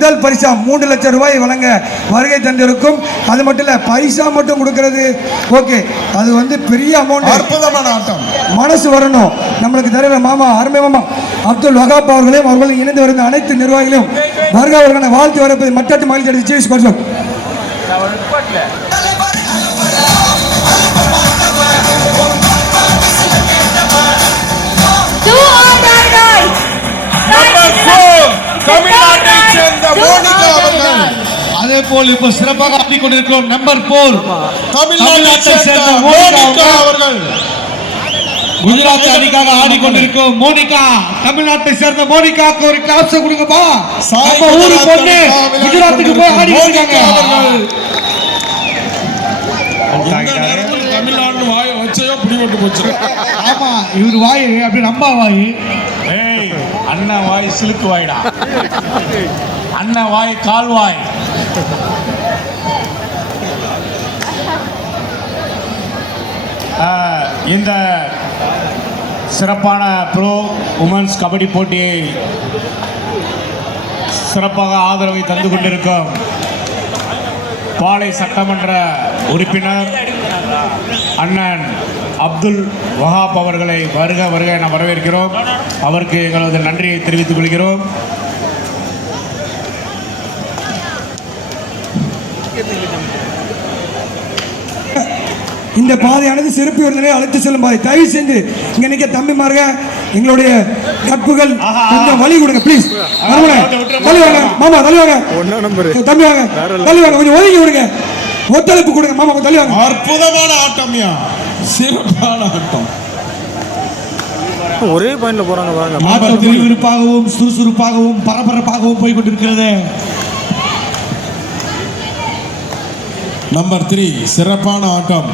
முதல் பரிசா 3 லட்சம் ரூபாய் வழங்க வருகை தந்திருக்கும். அது மட்டும் இல்ல, பரிசா மட்டும் கொடுக்கிறது ஓகே, அது வந்து பெரிய அமௌண்ட். அற்புதமான ஆட்டம், மனசு வரணும். நம்மளுக்கு தருகிற மாமா, அருமை மாமா அப்துல் வகாப் அவர்களையும் அவர்களும் இணைந்து வருகிற அனைத்து நிர்வாகிகளையும் வருக அவர்களை வாழ்த்து வரப்பது மட்டத்து மகிழ்ச்சி அடைந்து சீஸ் கொஞ்சம். தமிழ்நாட்டைச் சேர்ந்த மோனிகா அவர்கள். அதே போல் இப்ப சிறப்பாக ஆடிக்கொண்டிருக்கிறோம் நம்பர் 4 தமிழ்நாட்டைச் சேர்ந்த மோனிகா அவர்கள். குஜராத் அணிக்காக ஆடிக்கொண்டிருக்கும் மோனிகா, தமிழ்நாட்டை சேர்ந்த மோனிகாக்கு ஒரு கிளாப்ஸ் கொடுங்கப்பா. நம்ம ஊரு பொண்ணு குஜராத்துக்கு போய் ஆடிக்கிறாங்க. தமிழ்நாடு வாய் வச்சையோ பிடிபட்டு போச்சு. ஆமா, இவர் வாய் அப்படி நம்ம வாய். அண்ணன் வாய் சிலுக்கு வாய்டா, அண்ணன் வாய் கால்வாய். இந்த சிறப்பான ப்ரோ உமன்ஸ் கபடி போட்டியை சிறப்பாக ஆதரவை தந்து கொண்டிருக்கும் பாளை சட்டமன்ற உறுப்பினர் அண்ணன் அப்துல் வஹாப் அவர்களை வருக வருக என வரவேற்கிறோம். அவருக்கு எங்களது நன்றியை தெரிவித்துக் கொள்கிறோம். இந்த பாதையானது சிறப்பு விருந்தினை அழைத்து செல்லும் பாதை. தயவு செஞ்சு இங்க நிக்க தம்பிமாருங்க, எங்களுடைய கற்புகள் கொஞ்சம் வழி கொடுங்க ப்ளீஸ். தள்ளி வாங்க மாமா, தள்ளி வாங்க தம்பி, வாங்க தள்ளி வாங்க, கொஞ்சம் ஒதுங்கி விடுங்க, ஒத்துழைப்பு கொடுங்க மாமா, தள்ளி வாங்க. அற்புதமான ஆட்டம்யா, சிறப்பான ஆட்டம். ஒரே பாயிண்ட்ல போறாங்க பாருங்க. ஆட்டம் விறுவிறுப்பாகவும் சுறுசுறுப்பாகவும் பரபரப்பாகவும் போய் கொண்டிருக்கிறது. நம்பர் 3 சிறப்பான ஆட்டம்.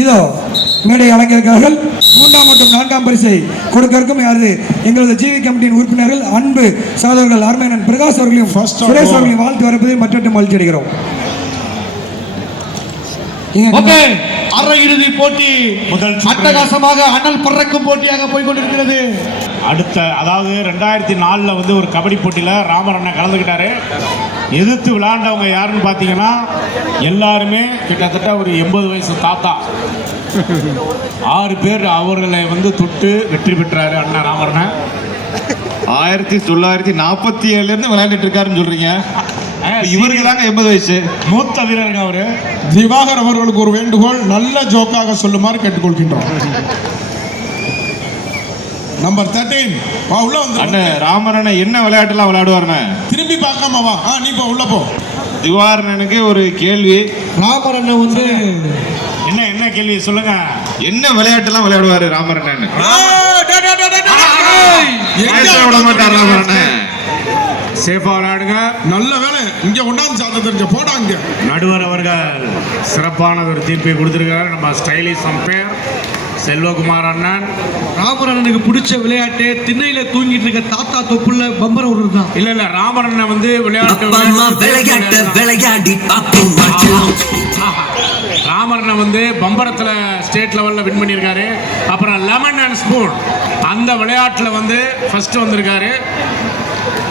இதோ மேடை அலங்கியிருக்கிறார்கள். 3ஆம் மற்றும் 4ஆம் பரிசை கொடுக்க யாரு எங்களது ஜிவி கமிட்டியின் உறுப்பினர்கள் அன்பு சகோதரர்கள் அருமையன் பிரகாஷ் அவர்களையும் சுரேஷ் அவர்களையும் வாழ்த்து வரப்பதில் மற்றொரு மகிழ்ச்சி அடைகிறோம். அரையிறுதி போட்டி முதல் அட்டகாசமாக அனல் பறக்கும் போட்டியாக போய் கொண்டிருக்கிறது. அடுத்த அதாவது 2004 வந்து ஒரு கபடி போட்டியில் ராமர் அண்ணன் கலந்துக்கிட்டாரு. எதிர்த்து விளையாண்டவங்க யாருன்னு பார்த்தீங்கன்னா எல்லாருமே கிட்டத்தட்ட ஒரு 80 வயசு தாத்தா. 6 பேர் அவர்களை வந்து தொட்டு வெற்றி பெற்றாரு அண்ணன் ராமரண்ணன். 1947 விளையாண்டுட்டு இருக்காருன்னு சொல்றீங்க. இவருக்கு தாங்க 80 வயசு. மூத்த வீரர்கள் அவரு. திவாகர் அவர்களுக்கு ஒரு வேண்டுகோள், நல்ல ஜோக்காக சொல்லுமாறு கேட்டுக்கொள்கின்றோம். நம்பர் 13 வா, உள்ள வந்து. அண்ணே ராமரண்ண என்ன விளையாட்டுலாம் விளையாடுவாருண்ணே? திரும்பி பார்க்காம வா. நீ போ, உள்ள போ. திவாகரனுக்கு ஒரு கேள்வி. ராமரண்ண வந்து என்ன கேள்வி சொல்லுங்க. என்ன விளையாட்டுலாம் விளையாடுவாரு ராமரண்ணன்? விட மாட்டார் ராமரண்ணன். சேஃபா விளையாடுங்க. நல்ல வேலை இங்க கொண்டாந்து சாத்த தெரிஞ்ச போடாங்க. நடுவர் அவர்கள் சிறப்பான ஒரு தீர்ப்பை கொடுத்திருக்காரு. நம்ம ஸ்டைலிஷ் அம்பையர் செல்வகுமார் அண்ணன். ராமரண்ணனுக்கு பிடிச்ச விளையாட்டு திண்ணையில தூங்கிட்டு இருக்க தாத்தா தொப்புள்ள பம்பர ஒரு தான். இல்ல ராமரண்ணன் வந்து ராமரண்ணன் வந்து பம்பரத்துல ஸ்டேட் லெவல்ல வின் பண்ணியிருக்காரு. அப்புறம் லெமன் அண்ட் ஸ்பூன் அந்த விளையாட்டுல வந்து ஃபர்ஸ்ட் வந்திருக்காரு.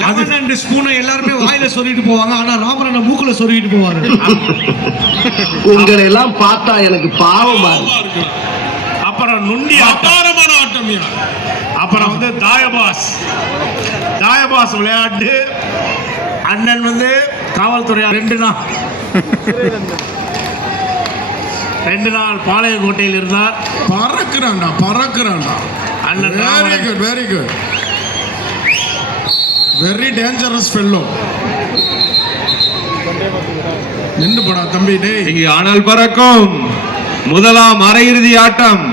லெமன் அண்ட் ஸ்பூனை எல்லாருமே வாயில சொல்லிட்டு போவாங்க, ஆனா ராமரண்ணன் மூக்குல சொல்லிட்டு போவாரு. உங்களை எல்லாம் பார்த்தா எனக்கு பாவமா இருக்கு. அப்புறம் நுண்டி அபாரமான ஆட்டம். அப்புறம் வந்து தாயபாஸ் விளையாட்டு அண்ணன் வந்து காவல்துறை 2 நாள் பாளையங்கோட்டையில் இருந்தார். பறக்குறான்டா அண்ணன். Very good very dangerous fellow. நின்று போடா தம்பி. ஆனால் பறக்கும் முதலாம் அரையிறுதி ஆட்டம்.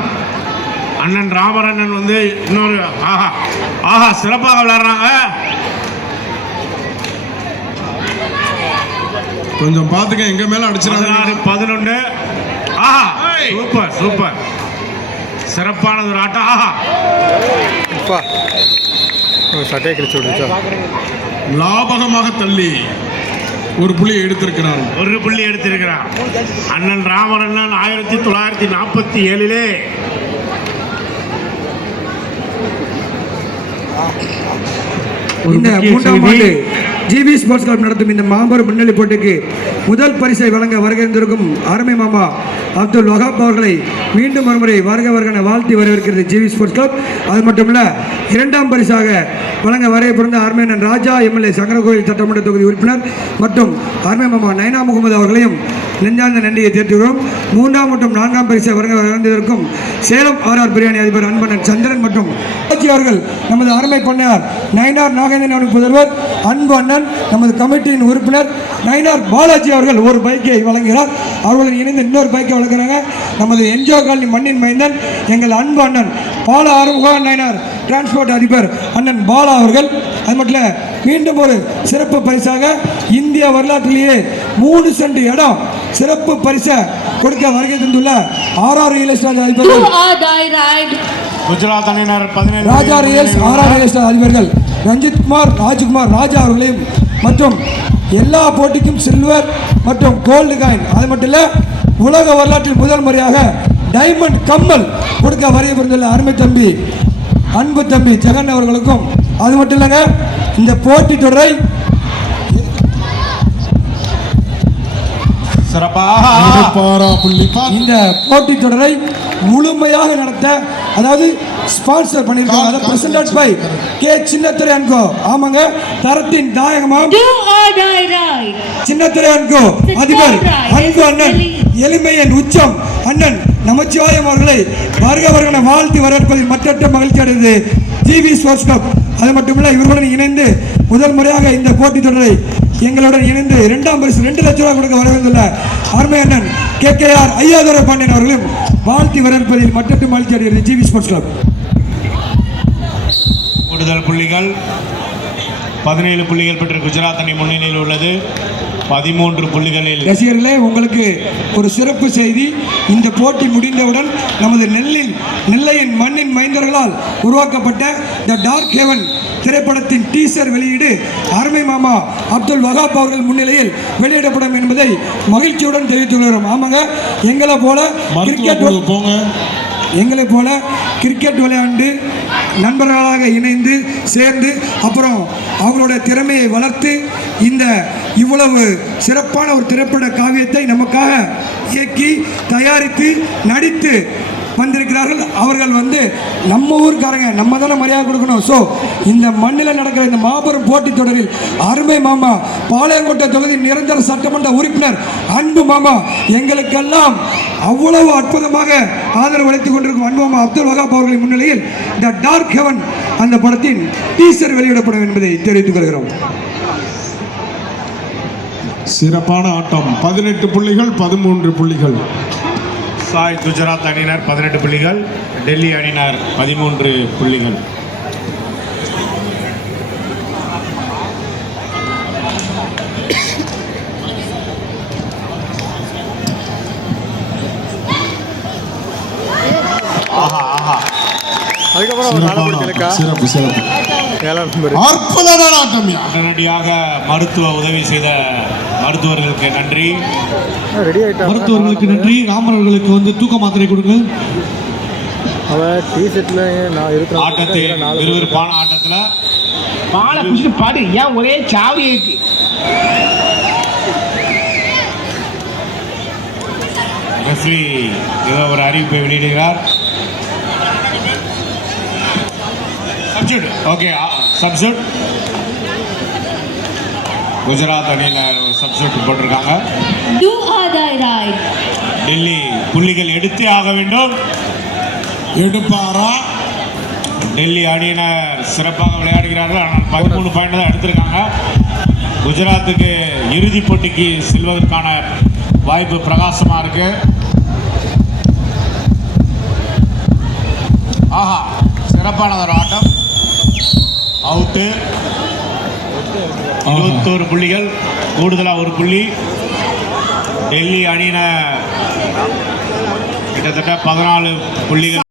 அண்ணன் ராமரண்ணன் வந்து இன்னொரு சிறப்பாக விளையாடுறாங்க. கொஞ்சம் பாத்துக்க, எங்க மேல அடிச்சிருக்காங்க. 11 சூப்பர் சிறப்பானது ஒரு ஆட்டம். சட்டையை கிழிச்சு விடுச்சா. லாபகமாக தள்ளி ஒரு புள்ளி எடுத்திருக்கிறார். அண்ணன் ராமரண்ணன் 1947 இந்த முக்கிய 3ஆம் செய்தி. ஆண்டு ஜிபி ஸ்போர்ட்ஸ் கிளப் நடத்தும் இந்த மாபெரும் முன்னணி போட்டிக்கு முதல் பரிசை வழங்க வருகின்றிருக்கும் அருமை மாமா அப்துல் வஹாப் அவர்களை மீண்டும் ஒருமுறை வருக வருகன வாழ்த்தி வரவேற்கிறது ஜிபி ஸ்போர்ட்ஸ் கிளப். அது மட்டுமல்ல, 2ஆம் பரிசாக வழங்க வரைய பிறந்த அருமையண்ணன் ராஜா எம்எல்ஏ சங்கரகோவில் சட்டமன்ற தொகுதி உறுப்பினர் மற்றும் அருமை மாமா நைனா முகமது அவர்களையும் நெஞ்சார்ந்த நன்றியை தெரிவிக்கிறோம். 3ஆம் மற்றும் 4ஆம் பரிசை வழங்க வந்திருக்கும் சேலம் ஆர்ஆர் பிரியாணி அதிபர் அன்பண்ணன் சந்திரன் மற்றும் அவர்கள் நமது அருமை பண்ணார் நயினார் நாகேந்திரன் புதல்வர் அன்பு அண்ணன் நமது கமிட்டியின் உறுப்பினர் நயினார் பாலாஜி அவர்கள் ஒரு பைக்கை வழங்குகிறார். அவர்களுடன் இணைந்து இன்னொரு பைக்கை வழங்குறாங்க நமது என்ஜிஓ காலனி மண்ணின் மைந்தன் எங்கள் அன்பு அண்ணன் பாலா ஆறுமுக நயினார் டிரான்ஸ்போர்ட் அதிபர் அண்ணன் பாலா அவர்கள். அது மட்டும் இல்ல, மீண்டும் ஒரு சிறப்பு பரிசாக இந்திய வரலாற்றிலேயே 3 சென்ட் இடம் சிறப்பு பரிசை கொடுக்க வருகை தந்துள்ள ஆர்ஆர் ரியல் எஸ்டேட் அதிபர்கள் குஜராத் அணியினர் 17 ராஜா ரியல்ஸ் ஆர்ஆர் ரியல் எஸ்டேட் அதிபர்கள் ரஞ்சித் குமார் ராஜ்குமார் ராஜா அவர்களையும் மற்றும் எல்லா போட்டிக்கும் சில்வர் மற்றும் கோல்டு காயின், அது மட்டும் இல்ல உலக வரலாற்றில் முதல் முறையாக டைமண்ட் கம்மல் கொடுக்க வருகை புரிந்துள்ள அருமை தம்பி அன்பு தம்பி ஜெகன் அவர்களுக்கும், அது மட்டும் இல்லைங்க, இந்த போட்டி தொடரை இந்த போட்டி தொடரை முழுமையாக நடத்த, அதாவது ஸ்பான்சர் பண்ணிருக்காங்க, அதாவது presented by K Chinnathurai and co. ஆமாங்க, தரத்தின் தாயகமாம் சின்னத்துறை அன்கோ அதிபர் அன்பு அண்ணன் எளிமையின் உச்சம் அண்ணன் நமச்சிவாயம் அவர்களை வருக வருகன வாழ்த்தி வரவேற்பதில் மற்றற்ற மகிழ்ச்சி அடைந்தது ஜிவி ஸ்போர்ட்ஸ் கிளப். அது மட்டுமல்ல, இவர்களுடன் இணைந்து முதல் முறையாக இந்த போட்டி தொடரை எங்களுடன் இணைந்து 2ஆம் பரிசு 2 லட்சம் ரூபாய் கொடுக்க வரவேண்டுள்ள அருமை அண்ணன் KKR ஐயாதுரை பாண்டியன் அவர்களும் வாழ்த்தி வரவேற்பதில் மற்றற்ற மகிழ்ச்சி அடைகிறது ஜிவி ஸ்போர்ட்ஸ் கிளப். கூடுதல் புள்ளிகள் 17 புள்ளிகள் பெற்ற குஜராத் அணி முன்னணியில் உள்ளது. 13 புள்ளிகளில் ரசிகர்களே, உங்களுக்கு ஒரு சிறப்பு செய்தி. இந்த போட்டி முடிந்தவுடன் நமது நெல்லையின் மண்ணின் மைந்தர்களால் உருவாக்கப்பட்ட த டார்க் ஹெவன் திரைப்படத்தின் டீசர் வெளியீடு அருமை மாமா அப்துல் வஹாப் அவர்கள் முன்னிலையில் வெளியிடப்படும் என்பதை மகிழ்ச்சியுடன் தெரிவித்துக் கொள்கிறோம். ஆமாங்க, எங்களை போல கிரிக்கெட் விளையாண்டு நண்பர்களாக இணைந்து சேர்ந்து அப்புறம் அவங்களுடைய திறமையை வளர்த்து இந்த இவ்வளவு சிறப்பான ஒரு திரைப்பட காவியத்தை நமக்காக இயக்கி தயாரித்து நடித்து வந்திருக்கிறார்கள். அவர்கள் நம்ம ஊருக்காரங்க, நம்ம தானே மரியாதை கொடுக்கணும். ஸோ இந்த மண்ணில் நடக்கிற இந்த மாபெரும் போட்டித் தொடரில் அருமை மாமா பாளையங்கோட்டை தொகுதி நிரந்தர சட்டமன்ற உறுப்பினர் அன்பு மாமா எங்களுக்கெல்லாம் அவ்வளவு அற்புதமாக ஆதரவு அளித்துக் கொண்டிருக்கும் அன்பு மாமா அப்துல் வஹாப் அவர்களின் முன்னிலையில் த டார்க் ஹெவன் அந்த படத்தின் டீசர் வெளியிடப்படும் என்பதை தெரிவித்துக் கொள்கிறோம். சிறப்பான ஆட்டம். 18 புள்ளிகள் 13 புள்ளிகள். சாய் குஜராத் அணியினர் 18 புள்ளிகள், டெல்லி அணியினர் 13 புள்ளிகள். சிறப்பு சிறப்பு அற்புதமான ஆட்டம். உடனடியாக மருத்துவ உதவி செய்த மருத்துவர்களுக்கு நன்றி. மருத்துவர்களுக்கு நன்றி. ராமர்களுக்கு தூக்க மாத்திரை கொடுங்க. ஆட்டத்தில் விறுவிறுப்பான ஆட்டத்தில் பாலை குடிச்சிட்டு பாடு, ஏன் ஒரே சாவி இருக்கு. ரெஃப்ரி ஏதோ ஒரு அறிவிப்பை வெளியிடுகிறார். Substitute, okay, substitute. குஜராத் அணியினர் சப்ஸ்டியூட் போட்டிருக்காங்க. டெல்லி புள்ளிகள் எடுத்தே ஆக வேண்டும். எடுப்பாரா? டெல்லி அணியினர் சிறப்பாக விளையாடுகிறார்கள். ஆனால் 13 பாயிண்ட் தான் எடுத்திருக்காங்க. குஜராத்துக்கு இறுதிப் போட்டிக்கு செல்வதற்கான வாய்ப்பு பிரகாசமாக இருக்கு. ஆஹா, சிறப்பான ஒரு ஆட்டம். அவுட்டு. 21 புள்ளிகள், கூடுதலாக 1 புள்ளி. டெல்லி அணியினர் கிட்டத்தட்ட 14 புள்ளிகள்.